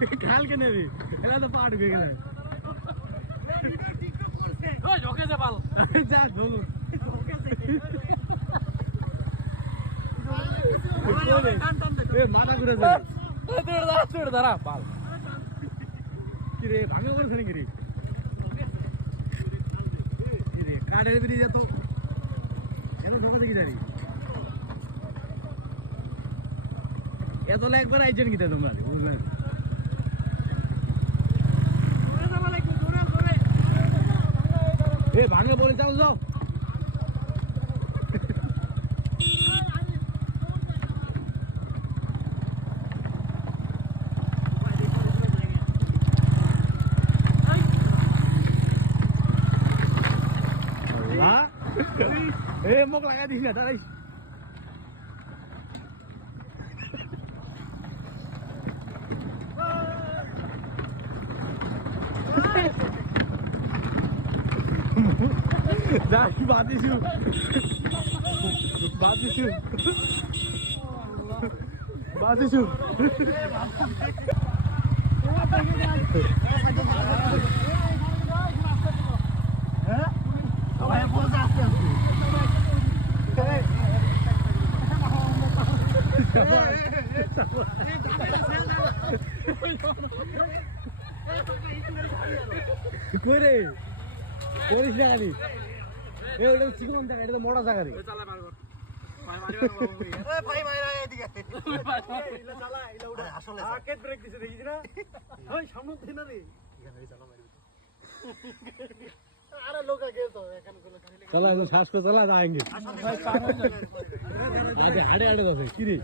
কালকে নেবি এলা তো পা ঢুকে গেল ওই ঝোকে যা পাল যা ধরু মাথা ঘুরে তোর দাঁড়া পাল কি রে ভাঙা করছে নাকি রে কি রে কাঠের ব্রিজ এত এত ঢোকা দেখি জানি এত একবার আইছেন কি তোমরা বুঝলেন এ ভাঙে বলে চাল যাও এ মুখ লাগাই দিস না দাঁড়াই বাদিছু বাদিছু বাদিছু কই রে করিস না খালি এটা চিকন দেখা এটা তো মোটা জায়গা রে चला श्वास को चला जाएंगे आधे हाड़े हाड़े दस की रे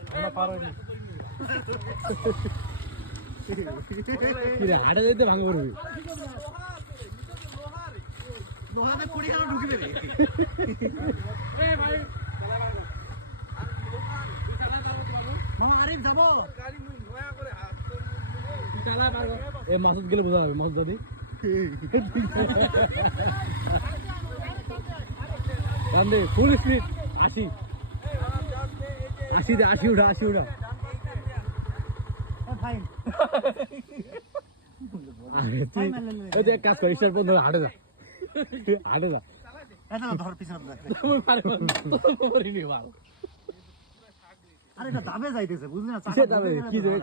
हाड़े जाते भांगे पड़बे মাসুদ গেলে বোঝা যাবে মাসুদ দাদি ফুল স্পিড 80 উঠা 80 উঠা কাজ কর স্টার বন্ধ হাটে যা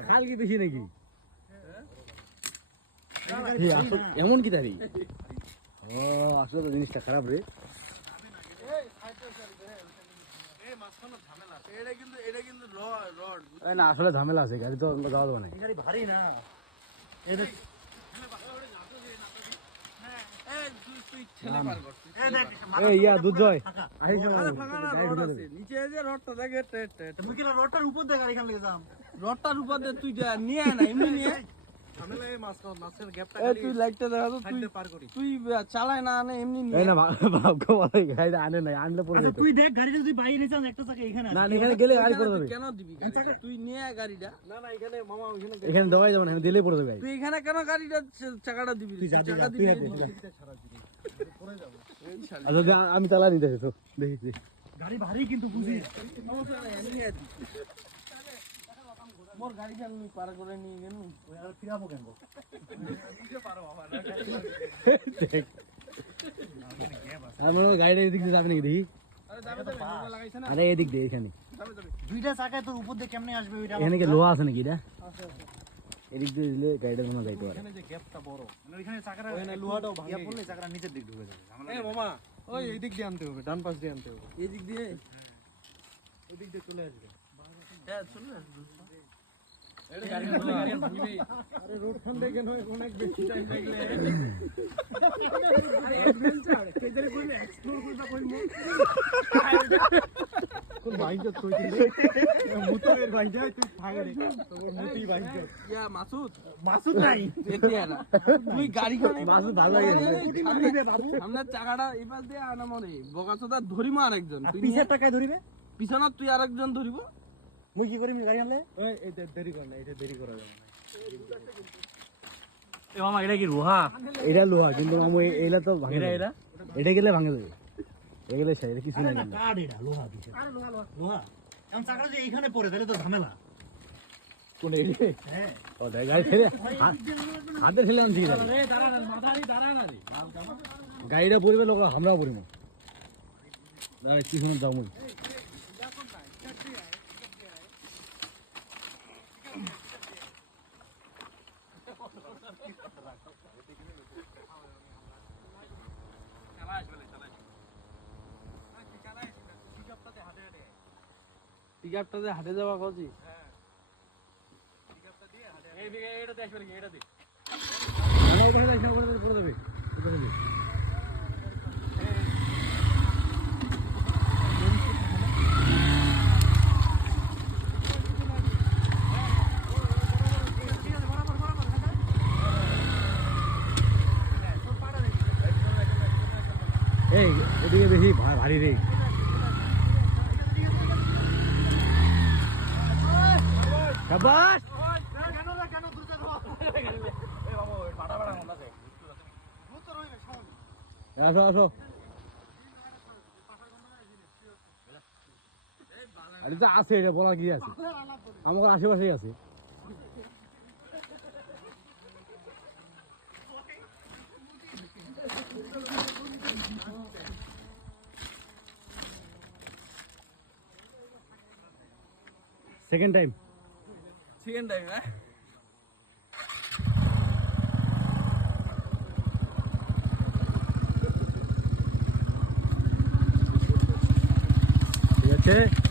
খাল কি বেশি নাকি এমন কি তারি ও আসলে তো জিনিসটা খারাপ রে না আসলে ঝামেলা আছে গাড়ি তো যাওয়া যাবে না ভারী না দুর্জয় রডটার উপর দিয়ে গাড়ি খান লেগে যাম রডটার উপর দিয়ে তুই নিয়ে না এমনি নিয়ে তুই দেখ গাড়িটা যদি বাইরে নিয়ে যান একটা চাকা এখানে না এখানে গেলে গাড়ি পড়ে যাবে কেন দিবি তুই নিয়ে গাড়িটা না না এখানে মামা এখানে দেওয়াই যাবে না আমি দিলেই পড়ে যাবে তুই এখানে কেন গাড়িটা চাকাটা দিবি চাকা দিবি আচ্ছা আমি চালা নিতে তো দেখি গাড়ি ভারী কিন্তু বুঝি মোর গাড়ি চাল নি পার করে নি গেল ওই আর ফিরাবো কেন আমার গাড়িটা এদিক দিয়ে যাবে নাকি দেখি আরে এদিক দিয়ে এখানে দুইটা চাকায় তোর উপর দিয়ে কেমনে আসবে ওইটা এখানে কি লোহা আছে নাকি এটা এদিক দিয়ে দিলে গাড়িটা কোনো যাইতে পারে এখানে যে গ্যাপটা বড় মানে ওইখানে চাকাটা ওখানে লোহাটাও ভাঙে পড়লে চাকাটা নিচের দিক ঢুকে যাবে এ মামা ওই এই দিক দিয়ে আনতে হবে ডান পাশ দিয়ে আনতে হবে এই দিক দিয়ে ওই দিক দিয়ে চলে আসবে হ্যাঁ চলে আসবে আরে রোড খান থেকে নয় অনেক বেশি টাইম লাগলে অ্যাডভেঞ্চার কেজরে কইলে এক্সপ্লোর করতে কইমু কোন বাইক তো কইতে মুতরের বাইক যায় তুই ভাগরে তোর মুতি বাইক ইয়া মাসুদ নাই দেখিয়া না তুই গাড়ি খানে মাসুদ ভালো লাগে বাবু আমরা চাকাটা এপাশ দিয়ে আনা মনে বগাচোদা ধরিমু আরেকজন তুই পিছের টাকায় ধরিবে পিছনত তুই আরেকজন ধরিব মুই কি করিম গাড়ি আনলে ওই এটা দেরি কর না এটা দেরি করা যাবে না এ মামা এটা কি লোহা এটা লোহা কিন্তু মামু এইলা তো ভাঙে এটা এটা গেলে ভাঙে যাবে এগুলো সেই এটা কিছু নাই কাট এটা লোহা দিছে আরে লোহা এমন চাকাটা যে এইখানে পড়ে তাহলে তো ঝামেলা কোন এদিকে ও দেখ গাড়ি ঠেলে হাতে ঠেলে আনছি গাড়িটা পরিবে লোক আমরাও পরিব না স্টেশনে যাবো পিকআপটাতে হাটে যাওয়া করছি এইদিকে এটা দেখ এটা দিই উপরে যাই উপরে দেবে উপরে দেবে এই এদিকে বেশি ভারী রে শাবাশ আসো আসো আরে তো আছে এটা বলা কি আছে আমার আশেপাশেই আছে সেকেন্ড টাইম হ্যাঁ ঠিক আছে